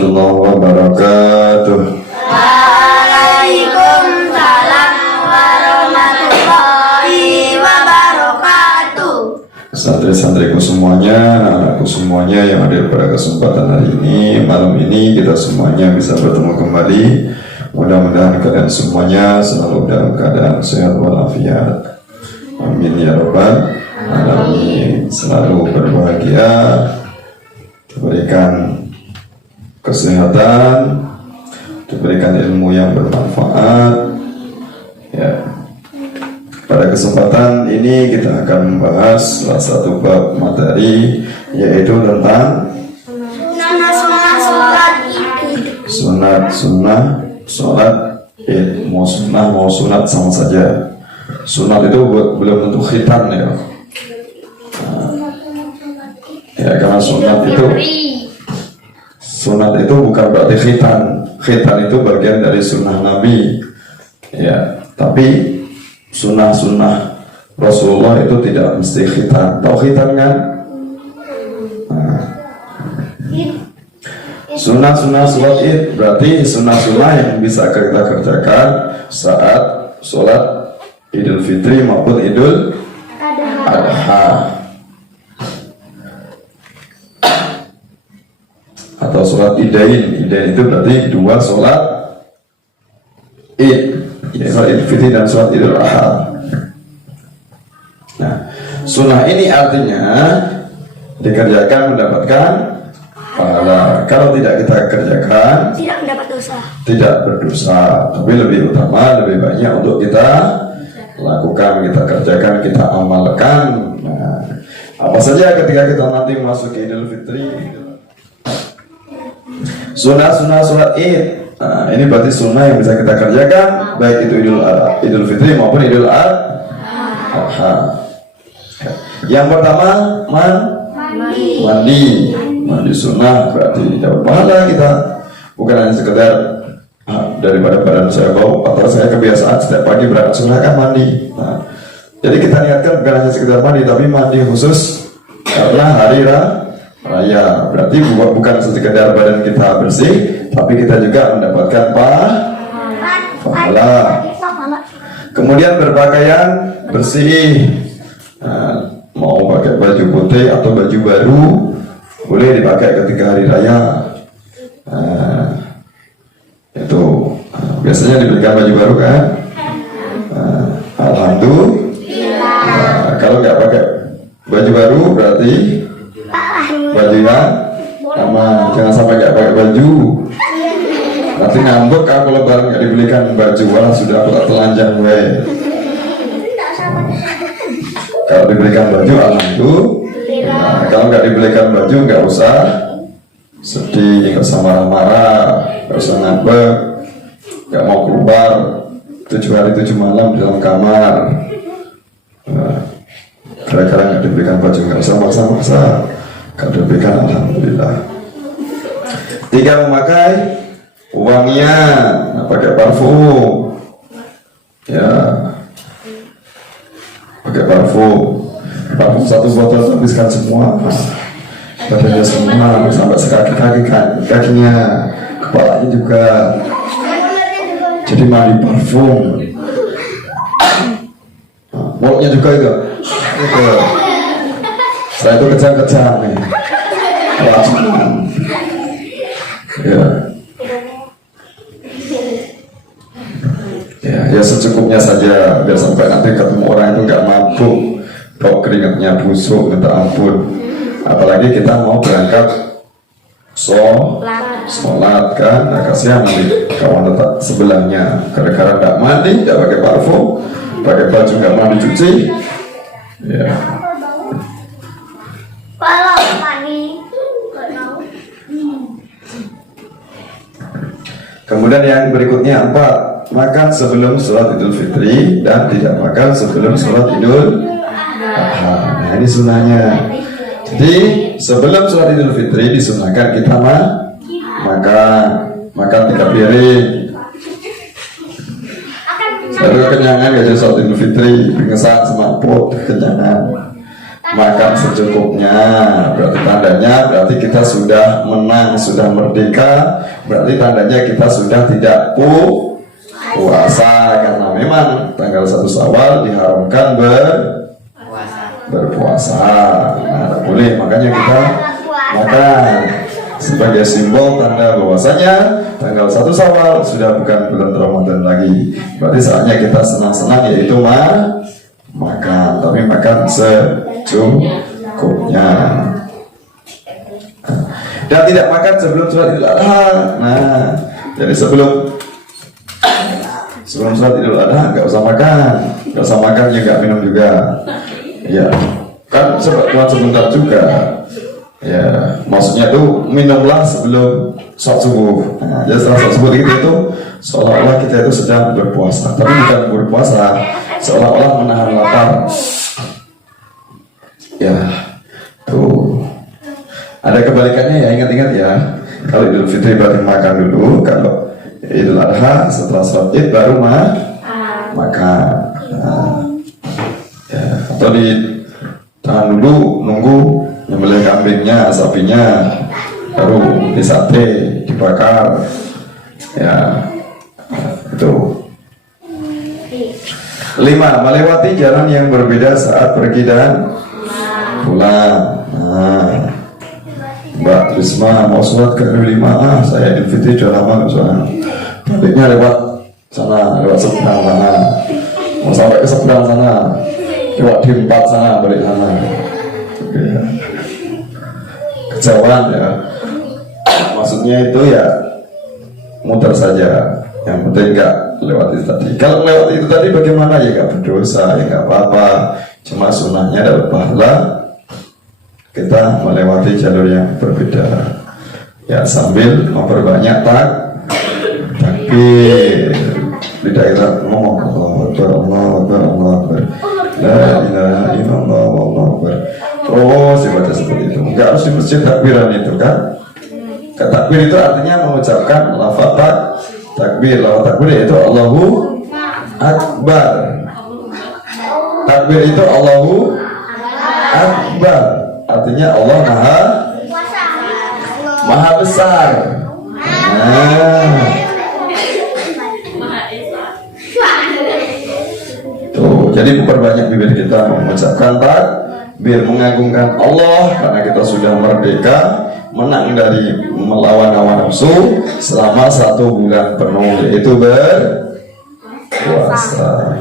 warahmatullahi wabarakatuh. Waalaikumsalam warahmatullahi wabarakatuh. Santri-santriku semuanya, anak-anakku semuanya yang hadir pada kesempatan hari ini, malam ini kita semuanya bisa bertemu kembali. Mudah-mudahan kalian semuanya selalu dalam keadaan sehat walafiat. Amin ya rabbal alamin. Selalu berbahagia, diberikan kesehatan, diberikan ilmu yang bermanfaat. Ya. Pada kesempatan ini kita akan membahas salah satu bab materi, yaitu tentang sunat sholat id. Mau sunnah mau sunat sama saja. Sunat itu belum tentu khitan ya. Ya, karena sunat itu bukan berarti khitan. Khitan itu bagian dari sunnah Nabi. Ya, tapi sunnah Rasulullah itu tidak mesti khitan. Tahu khitan kan? Sunnah sholat id berarti sunnah yang bisa kita kerjakan saat sholat Idul Fitri maupun Idul Adha, atau sholat idain. Idain itu berarti dua sholat id, yaitu sholat Idul Fitri dan sholat Idul Adha. Nah, sunnah ini artinya dikerjakan mendapatkan pahala. Kalau tidak kita kerjakan, tidak mendapat dosa. Tidak berdosa. Tapi lebih utama, lebih banyak untuk kita lakukan, kita kerjakan, kita amalkan. Nah, apa saja ketika kita nanti masuk ke Idul Fitri? Sunnah sholat id. Nah, ini berarti sunnah yang bisa kita kerjakan, baik itu Idul Fitri maupun Idul Adha. Yang pertama, mandi sunnah, berarti dapat pahala kita. Bukan hanya sekedar daripada badan saya bau atau saya kebiasaan setiap pagi berangkat sunnah kan mandi. Nah, jadi kita niatkan bukan hanya sekedar mandi, tapi mandi khusus karena hari raya. Berarti bukan sekedar badan kita bersih, tapi kita juga mendapatkan pahala. Kemudian berpakaian bersih. Nah, mau pakai baju putih atau baju baru boleh dipakai ketika hari raya. Nah, itu biasanya diberikan baju baru kan? Nah, alhamdulillah. Nah, kalau nggak pakai baju baru berarti bajunya aman. Jangan sampai nggak pakai baju. Nanti ngambek kalau lebaran nggak dibelikan baju, wah sudah aku telanjang gue. Kalau diberikan baju alhamdulillah. Nah, kalau nggak diberikan baju nggak usah sedih, nggak usah marah-marah, nggak usah ngambek, nggak mau keluar 7 hari 7 malam di dalam kamar. Nah, gara-gara nggak diberikan baju nggak usah maksa-maksa. Kalau diberikan alhamdulillah. 3, memakai wangian. Nah, pakai parfum. Ya, pakai parfum 1 botol habiskan semua, badannya semua sampai kakinya, kepalanya juga. Jadi mandi parfum. Mulutnya juga itu. Saya itu kejang-kejang nih. Ya secukupnya saja, biar sampai nanti ketemu orang itu nggak mabuk, kok keringatnya busuk, minta ampun. Apalagi kita mau berangkat sholat kan, nah kasihan nanti kawan tetap sebelahnya gara-gara nggak mandi, nggak pakai parfum, pakai baju nggak mandi cuci. Ya. Kemudian yang berikutnya 4, makan sebelum sholat Idul Fitri dan tidak makan sebelum sholat Idul Adha. Nah, ini sunnahnya. Jadi sebelum sholat Idul Fitri disunahkan kita makan 3 piring. Baru kekenyangan gak jadi sholat Idul Fitri, pengesan semaput kekenyangan. makan secukupnya. Berarti tandanya berarti kita sudah menang, sudah merdeka. Berarti tandanya kita sudah tidak puasa, karena memang tanggal 1 Syawal diharamkan berpuasa. Nah, tak boleh, makanya kita makan sebagai simbol tanda bahwasanya tanggal 1 Syawal sudah bukan bulan Ramadan lagi. Berarti saatnya kita senang-senang, yaitu makan, tapi makan secukupnya. Dan tidak makan sebelum sholat Idul Adha. Nah, jadi sebelum sholat Idul Adha nggak usah makan, ya nggak minum juga. Ya, kan cuma sebentar juga. Ya, maksudnya tuh minumlah sebelum sholat subuh. Nah, jadi setelah sholat subuh itu seolah-olah kita itu sedang berpuasa, tapi bukan berpuasa, seolah-olah menahan lapar. Ya, tuh. Ada kebalikannya ya, ingat-ingat ya. Kalau Idul Fitri baru makan dulu, kalau Idul Adha setelah sholat Id baru makan. Nah, ya, atau ditahan dulu, nunggu nyembelih kambingnya, sapinya, baru disate, dibakar. Ya, itu. 5. Melewati jalan yang berbeda saat pergi dan pulang. Nah, Mbak Trisma mau sholat ke 5, saya Idul Fitri sudah lama soalnya. Baliknya lewat sana, lewat seberang sana, mau sampai ke seberang sana, lewat di 4 sana, balik sana. Oke. Kejauhan ya. Maksudnya itu ya muter saja. Yang penting nggak lewat itu tadi. Kalau lewat itu tadi bagaimana, ya nggak berdosa, ya nggak apa-apa. Cuma sunnahnya dapat pahala kita melewati jalur yang berbeda. Ya, sambil memperbanyak takbir. Tidak kita ngomong Allahu Akbar, Allahu Akbar, Allahu Akbar, la ilaha illallah, Allahu Akbar. Terus dibaca seperti itu. Enggak harus di masjid takbiran itu kan. Takbir itu artinya mengucapkan lafaz takbir. Lafaz takbir itu Allahu Akbar. Takbir itu Allahu Akbar. Artinya Allah Maha Besar. Nah, tuh, jadi memperbanyak bibir kita mengucapkan takbir, mengagungkan Allah, karena kita sudah merdeka, menang dari melawan hawa nafsu selama 1 bulan penuh, yaitu berpuasa.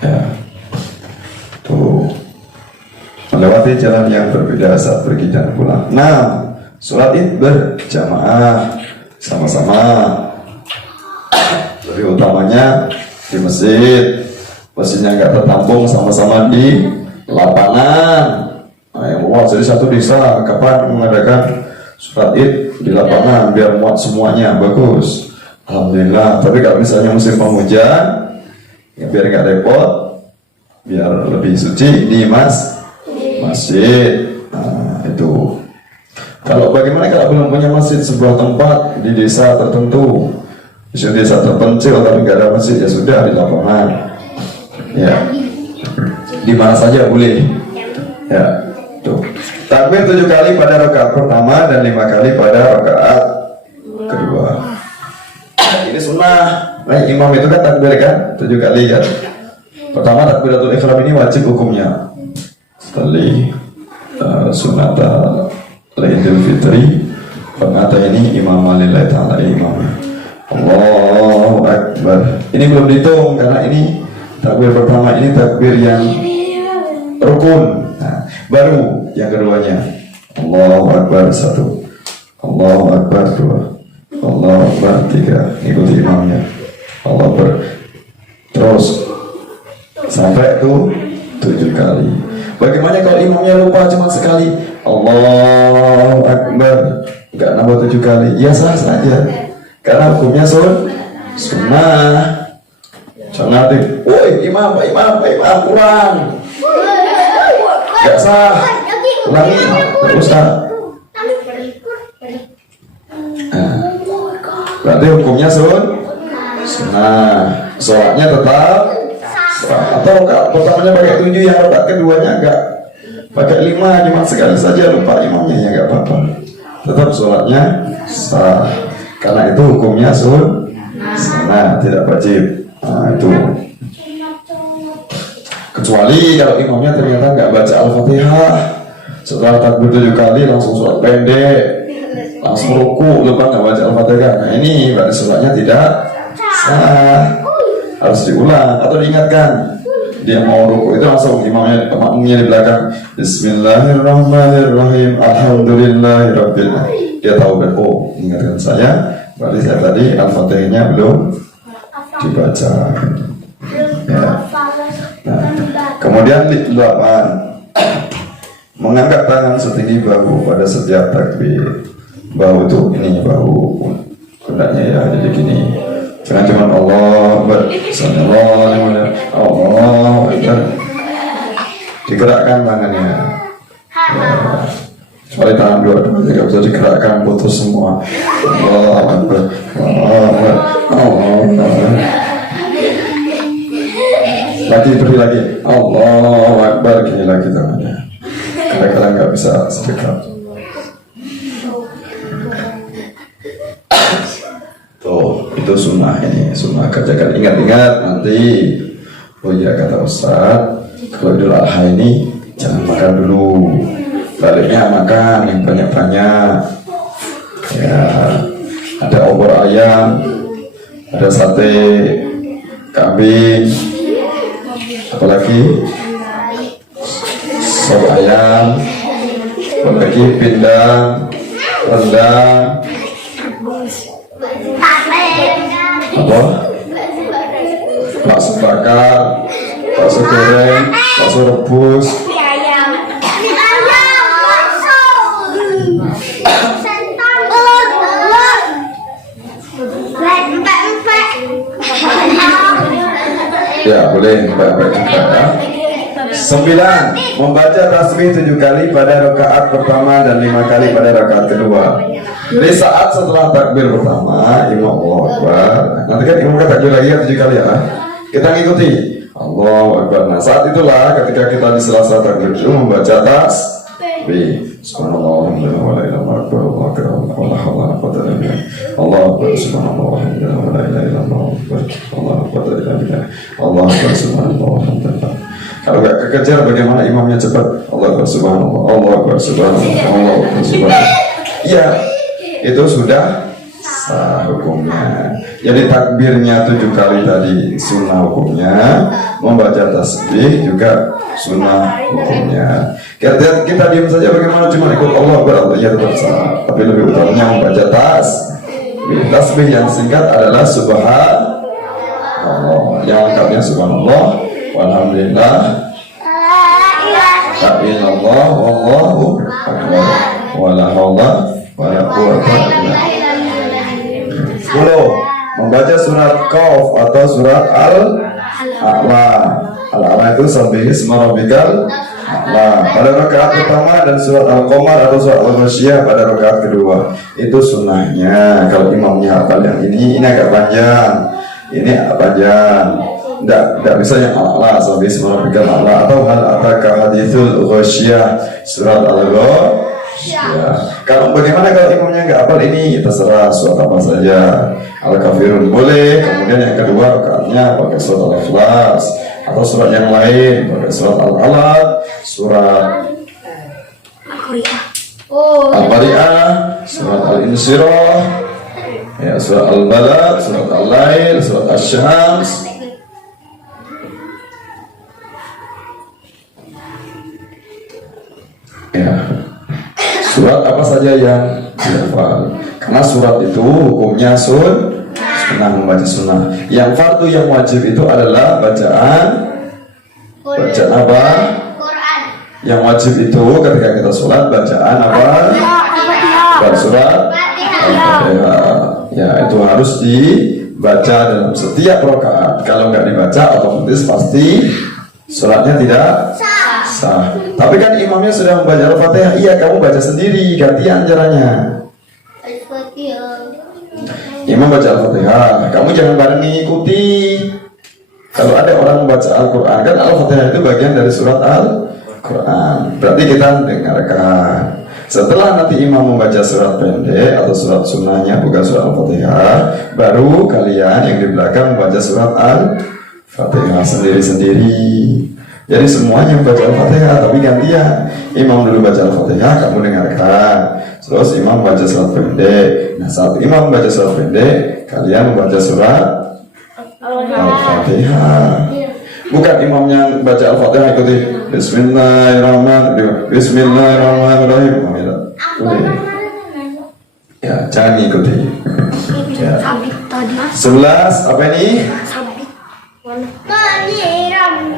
Ya, tuh, melewati jalan yang berbeda saat pergi dan pulang. 6. Sholat Id berjamaah sama-sama. Lebih utamanya di masjid. Masjidnya nggak tertampung, sama-sama di lapangan. Nah, yang muat jadi satu desa kapan mengadakan sholat Id di lapangan biar muat semuanya, bagus. Alhamdulillah. Tapi kalau misalnya musim penghujan, ya biar nggak repot, biar lebih suci di masjid. Nah, itu. Kalau bagaimana kalau belum punya masjid, sebuah tempat di desa tertentu, di desa terpencil tapi nggak ada masjid, ya sudah di lapangan. Ya, di mana saja boleh. Ya, tuh. Takbir 7 kali pada rakaat pertama dan 5 kali pada rakaat kedua. Ini sunnah. Nah, imam itu kan takbir kan 7 kali kan. Pertama takbiratul ihram ini wajib hukumnya. Setelah sunata Idul Fitri, pengata ini imam lillahi ta'ala, imam. Allahu Akbar. Ini belum dihitung karena ini takbir pertama, ini takbir yang rukun. Nah, baru yang keduanya. Allahu Akbar 1, Allahu Akbar 2, Allahu Akbar 3. Ikuti imamnya. Allahu Akbar. Terus sampai itu 7 kali. Bagaimana kalau imamnya lupa cuma sekali? Allahu Akbar, enggak nambah 7 kali. Ya sah saja. Karena hukumnya sunnah. Jangan nanti, woi imam kurang. Enggak sah. Ulangi, terus sah. Nah, berarti hukumnya sunnah. Sholatnya tetap sah. Atau rakaat pertamanya pakai 7, yang rakaat keduanya enggak pakai 5, cuma sekali saja lupa imamnya, ya enggak apa-apa, tetap sholatnya sah. Karena itu hukumnya sunnah, tidak wajib. Nah, itu. Kecuali kalau imamnya ternyata nggak baca Al-Fatihah, setelah takbir 7 kali langsung sholat pendek, langsung ruku, lupa nggak baca Al-Fatihah. Nah ini berarti sholatnya tidak sah, harus diulang atau diingatkan. Dia mau ruku itu langsung imamnya, makmumnya di belakang, Bismillahirrahmanirrahim, Alhamdulillahirabbil alamin. Dia tahu kan, oh ingatkan saya, berarti saya tadi Al-Fatihahnya belum dibaca. Ya. Nah, kemudian 8, mengangkat tangan setinggi bahu pada setiap takbir. Bahu itu ini bahu pundaknya ya, jadi gini. Jangan cuma Allah Akbar, Allah Akbar. Digerakkan tangannya. Ya. Kecuali tangan dua-duanya tidak bisa digerakkan, putus semua. Allah Akbar, Allah Akbar, Allah Akbar. Lagi beri lagi, Allahu Akbar, gini lagi tangannya. Kadang-kadang nggak bisa sedekat. Tuh, itu sunnah ini, sunnah kerjakan. Ingat-ingat nanti. Oh iya kata Ustaz, kalau Idul Adha ini jangan makan dulu, baliknya makan yang banyak-banyak. Ya, ada obor ayam, ada sate kambing, apalagi sop ayam, apalagi pindang, rendang, apa? Bakso bakar, bakso goreng, bakso rebus, ya boleh baik-baik juga ya. 9. Membaca tasbih 7 kali pada rakaat pertama dan 5 kali pada rakaat kedua. Di saat setelah takbir pertama, imam Allahu Akbar. Nanti kan imam kan takbir lagi 7 kali ya. Kita ngikuti Allahu Akbar. Nah saat itulah ketika kita di sela-sela takbir itu membaca tasbih. Subhanallah wa la ilaha illallah Allahu Akbar, subhanallah wa la ilaha illallah Allahu Akbar, Allahu Akbar, subhanallah walhamdulillah. Kalau nggak kekejar bagaimana imamnya cepat? Allahu Akbar, subhanallah, Allahu Akbar, subhanallah, Allahu Akbar, subhanallah. Iya, itu sudah sah hukumnya. Jadi takbirnya 7 kali tadi sunnah hukumnya, membaca tasbih juga sunnah hukumnya. Kita diam saja bagaimana cuma ikut Allah berarti ya tetap sah. Tapi lebih utamanya membaca tasbih yang singkat adalah subhanallah, yang lengkapnya subhanallah, walhamdulillah, la ilallah, wallahu akbar, wala haula wala quwwata illa billah. 10. Membaca surat Qaf atau surat Al-A'la. Al-A'la itu sambil isma rabbikal a'la pada rakaat pertama, dan surat Al-Qamar atau surat Al-Ghasyiyah pada rakaat kedua. Itu sunnahnya. Kalau imamnya hafal yang ini agak panjang. Ini agak panjang. Tidak bisa yang Al-A'la sambil isma rabbikal a'la atau hal ataka haditsul Ghasyiyah surat Al-Ghasyiyah. Kalau bagaimana kalau imamnya nggak hafal ini, terserah surat apa saja. Al-Kafirun boleh. Kemudian yang kedua rakaatnya pakai surat Al-Ikhlas atau surat yang lain, pakai surat Al-Alaq, surat Al-Qari'ah, surat Al-Insyirah, ya, surat Al-Balad, surat Al-Lail, surat Asy-Syams. Ya, surat apa saja yang dihafal. Karena surat itu hukumnya sunnah, membaca sunnah. Yang fardu, yang wajib itu adalah bacaan apa? Yang wajib itu ketika kita sholat bacaan apa? Surat Al-Fatihah. Ya, itu harus dibaca dalam setiap rakaat. Kalau nggak dibaca otomatis pasti sholatnya tidak sah. Tapi kan imamnya sudah membaca Al-Fatihah. Iya, kamu baca sendiri, gantian caranya. Imam baca Al-Fatihah, kamu jangan bareng mengikuti. Kalau ada orang membaca Al-Quran, kan Al-Fatihah itu bagian dari surat Al-Quran. Berarti kita dengarkan. Setelah nanti imam membaca surat pendek atau surat sunnahnya, bukan surat Al-Fatihah, baru kalian yang di belakang membaca surat Al-Fatihah sendiri-sendiri. Jadi semuanya membaca Al-Fatihah, tapi gantian. Imam dulu baca Al-Fatihah, kamu dengarkan. Terus imam baca surat pendek. Nah, saat imam membaca surat pendek, kalian membaca surat Al-Fatihah. Bukan imam yang baca Al-Fatihah ikuti Bismillahirrahmanirrahim, Bismillahirrahmanirrahim. Ya, jangan ikuti. Ya. 11 apa ini?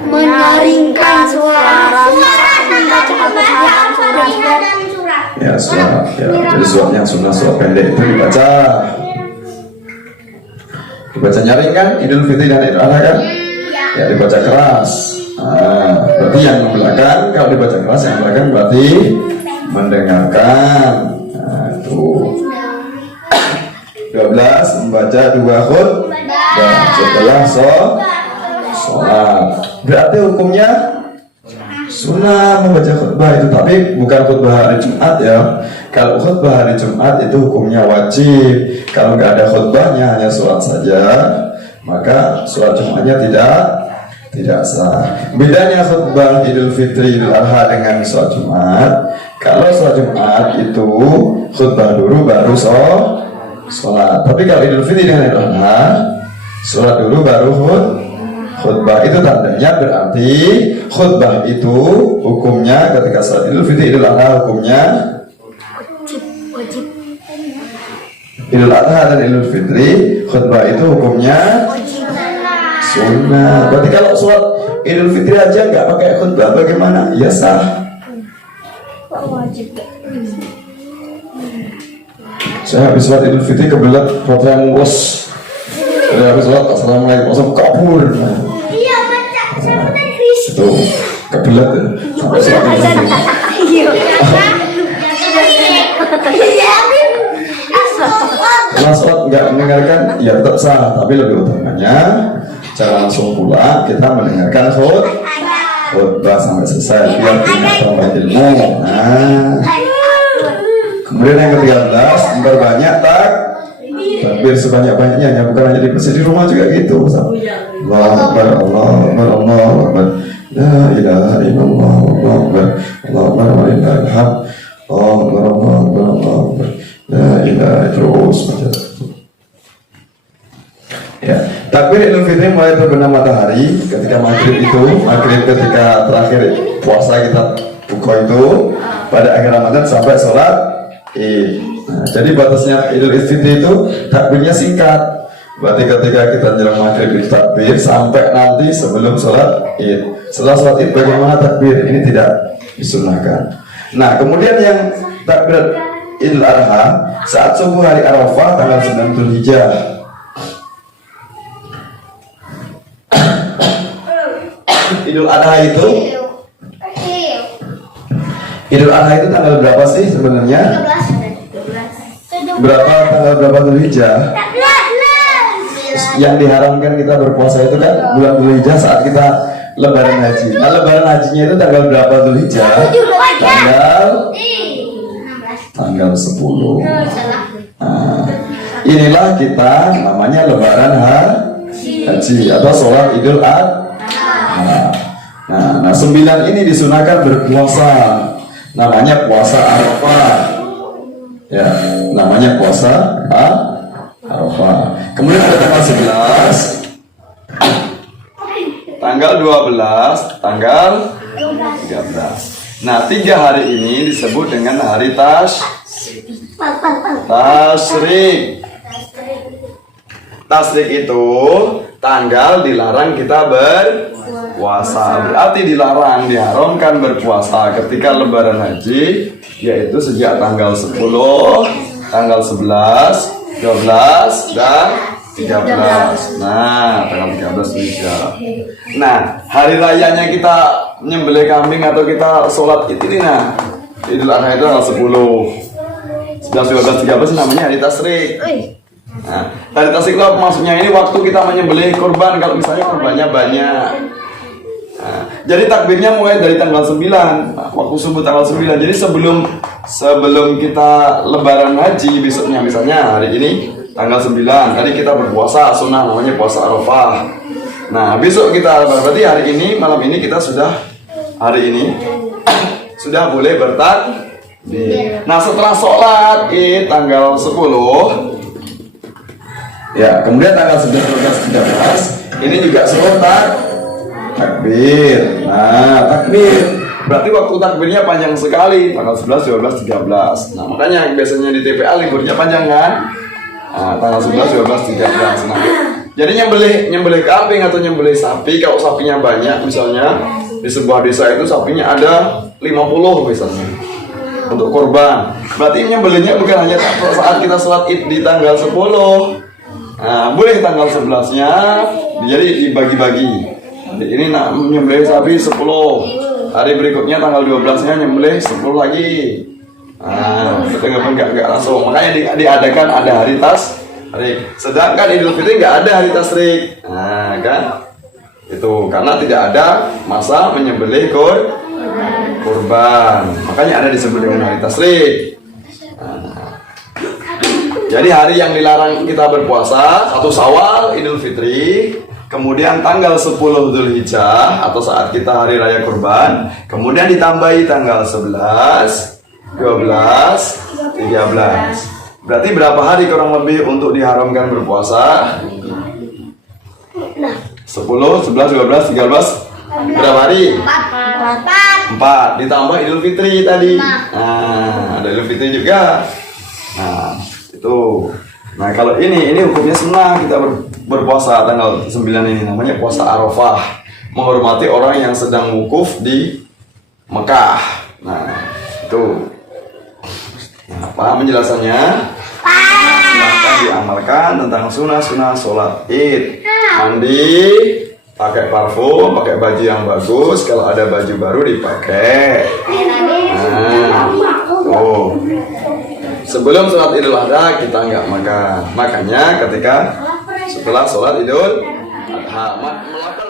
Menyaringkan suara Ya, surat. Ya, jadi surat yang sunnah, surat pendek itu dibaca. Dibaca nyaring kan? Idul Fitri dan Idul Adha kan? Ya, dibaca keras. Nah, berarti yang belakang, kalau dibaca keras yang belakang berarti mendengarkan. Nah, itu 12 membaca 2 khutbah setelah sholat. Berarti hukumnya sunnah membaca khutbah itu, tapi bukan khutbah hari Jumat ya. Kalau khutbah hari Jumat itu hukumnya wajib. Kalau nggak ada khutbahnya, hanya sholat saja, maka sholat Jumatnya tidak sah. Bedanya khutbah Idul Fitri, Idul Adha dengan sholat Jumat. Kalau sholat Jumat itu khutbah dulu baru sholat. Tapi kalau Idul Fitri dengan Idul Adha, sholat dulu baru khutbah. Itu tandanya berarti khutbah itu hukumnya ketika sholat Idul Fitri, Idul Adha hukumnya wajib. Idul Adha dan Idul Fitri khutbah itu hukumnya sunnah. Berarti kalau sholat Idul Fitri aja nggak pakai khutbah bagaimana? Ya sah. Wajib. Saya habis sholat Idul Fitri kebelet potong mulus. Saya habis sholat assalamualaikum langsung kabur. Iya, baca sampai Kris. Itu kebelet ya. Sampai sholat Idul Fitri. Kalau sholat nggak mendengarkan, ya tetap sah. Tapi lebih utamanya jangan langsung pulang, kita mendengarkan khutbah sampai selesai biar punya tambah ilmu. Nah, kemudian yang ke-13 memperbanyak takbir sebanyak-banyaknya, ya bukan hanya di masjid, di rumah juga gitu. Allahu Akbar, Allahu Akbar, Allahu Akbar, la ilaha illallah, Allahu Akbar, Allahu Akbar, walillahil hamd, Allahu Akbar, Allahu Akbar, Allahu Akbar, la ilaha terus baca. Ya, takbir Idul Fitri mulai terbenam matahari ketika maghrib ketika terakhir puasa kita buka itu pada akhir Ramadan sampai sholat Id. Nah, jadi batasnya Idul Fitri itu takbirnya singkat. Berarti ketika kita jelang maghrib itu takbir sampai nanti sebelum sholat Id. Setelah sholat Id bagaimana takbir? Ini tidak disunahkan. Nah, kemudian yang takbir Idul Adha saat subuh hari Arafah tanggal 9 Dzulhijjah. Idul Adha itu tanggal berapa sih sebenarnya? 12. Berapa tanggal berapa Dzulhijjah? Yang diharamkan kita berpuasa itu kan bulan Dzulhijjah saat kita lebaran haji. Nah, lebaran hajinya itu tanggal berapa Dzulhijjah? Tanggal 10. Nah, inilah kita namanya lebaran haji atau sholat Idul Adha. Nah, 9 ini disunahkan berpuasa. Namanya puasa Arafah. Ya, namanya puasa Arafah. Kemudian ada tanggal 11, tanggal 12, tanggal 13. Nah, 3 hari ini disebut dengan hari Tasyrik. Tasyrik itu tanggal dilarang kita berpuasa. Berarti dilarang, diharamkan berpuasa ketika lebaran haji, yaitu sejak tanggal 10, tanggal 11, 12, dan 13. Nah, tanggal 13 Dzulhijjah. Nah, hari rayanya kita nyembelih kambing atau kita sholat ini, nah Idul Adha itu tanggal 10, 11, 12, 13 namanya hari Tasyrik. Nah, hari Tasyrik maksudnya ini waktu kita menyembelih kurban kalau misalnya kurbannya banyak. Nah, jadi takbirnya mulai dari tanggal 9, waktu subuh tanggal 9. Jadi sebelum kita lebaran haji besoknya, misalnya hari ini tanggal 9, tadi kita berpuasa sunnah namanya puasa Arafah. Nah, besok kita berarti hari ini malam ini kita sudah hari ini sudah boleh bertakbir. Nah, setelah sholat Id tanggal 10 ya, kemudian tanggal 11, 12, 13 ini juga suruh takbir. Nah, takbir berarti waktu takbirnya panjang sekali, tanggal 11, 12, 13. Nah, makanya biasanya di TPA liburnya panjang kan? Nah, tanggal 11, 12, 13. Nah, jadi nyembelih kambing atau nyembelih sapi, kalau sapinya banyak misalnya di sebuah desa itu sapinya ada 50 misalnya untuk korban. Berarti nyembelihnya bukan hanya saat kita sholat Id di tanggal 10. Nah, boleh tanggal 11-nya jadi dibagi-bagi. Ini nak nyembelih sapi 10. Hari berikutnya tanggal 12-nya nyembelih 10 lagi. Nah, itu enggak langsung. Makanya diadakan ada hari tasyrik. Sedangkan Idul Fitri enggak ada hari tasyrik. Nah, kan? Itu karena tidak ada masa menyembelih kurban. Makanya ada disebut dengan hari tasyrik. Jadi hari yang dilarang kita berpuasa 1 Syawal, Idul Fitri, kemudian tanggal 10 Dzulhijjah atau saat kita hari raya kurban, kemudian ditambahi tanggal 11, 12, 13. Berarti berapa hari kurang lebih untuk diharamkan berpuasa? 10, 11, 12, 13. Berapa hari? 4. Ditambah Idul Fitri tadi. Nah, ada Idul Fitri juga. Nah, itu. Nah, kalau ini hukumnya sunnah kita berpuasa tanggal 9 ini, namanya puasa Arafah, menghormati orang yang sedang wukuf di Mekah. Nah, itu. Nah, apa penjelasannya? Silahkan diamalkan tentang sunnah-sunnah sholat Id. Mandi, pakai parfum, pakai baju yang bagus. Kalau ada baju baru dipakai. Nah, tuh. Sebelum sholat Idul Adha kita nggak makan. Makanya ketika setelah sholat Idul Adha